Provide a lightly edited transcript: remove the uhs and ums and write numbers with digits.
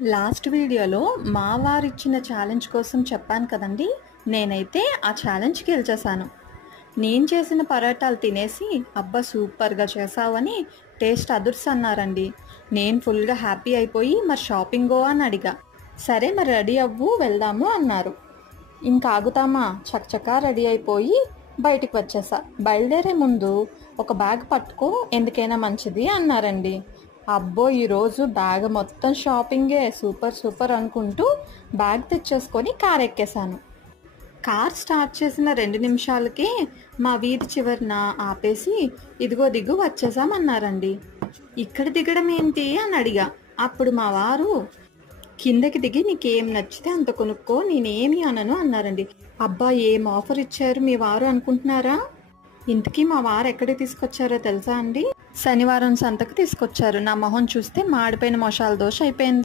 Last వీడియోలో మా వారిచ్చిన challenge కోసం చెప్పాను కదండి. నేనైతే ఆ ఛాలెంజ్ గెలిచేశాను. నేను చేసిన పరోటాలు తినేసి అబ్బా సూపర్గా చేసావని టేస్ట్ అదుర్స్ అన్నారండి. నేను ఫుల్గా హ్యాపీ అయిపోయి మరి షాపింగో అని అడిగా. సరే మరి రెడీ అవ్వు వెళ్దాము అన్నారు. ఇంకా ఆగుతామా, చకచకా రెడీ అయిపోయి బయటికి వచ్చేసా. బయలుదేరే ముందు ఒక బ్యాగ్ పట్టుకో ఎందుకైనా మంచిది అన్నారండి. అబ్బో ఈరోజు బ్యాగ్ మొత్తం షాపింగే, సూపర్ సూపర్ అనుకుంటూ బ్యాగ్ తెచ్చేసుకొని కార్ ఎక్కేశాను. కార్ స్టార్ట్ చేసిన 2 నిమిషాలకే మా వీధి చివరిన ఆపేసి ఇదిగో దిగు వచ్చేసామన్నారండి. ఇక్కడ దిగడం ఏంటి అని అడిగా. అప్పుడు మా వారు కిందకి దిగి నీకేం నచ్చితే అంత కొనుక్కో నేనేమి అనను అన్నారండి. అబ్బా ఏం ఆఫర్ ఇచ్చారు మీ వారు అనుకుంటున్నారా? ఇంతకీ మా వారు ఎక్కడికి తీసుకొచ్చారో తెలుసా అండి? శనివారం సంతకు తీసుకొచ్చారు. నా మొహం చూస్తే మాడిపోయిన మసాలా దోశ అయిపోయింది.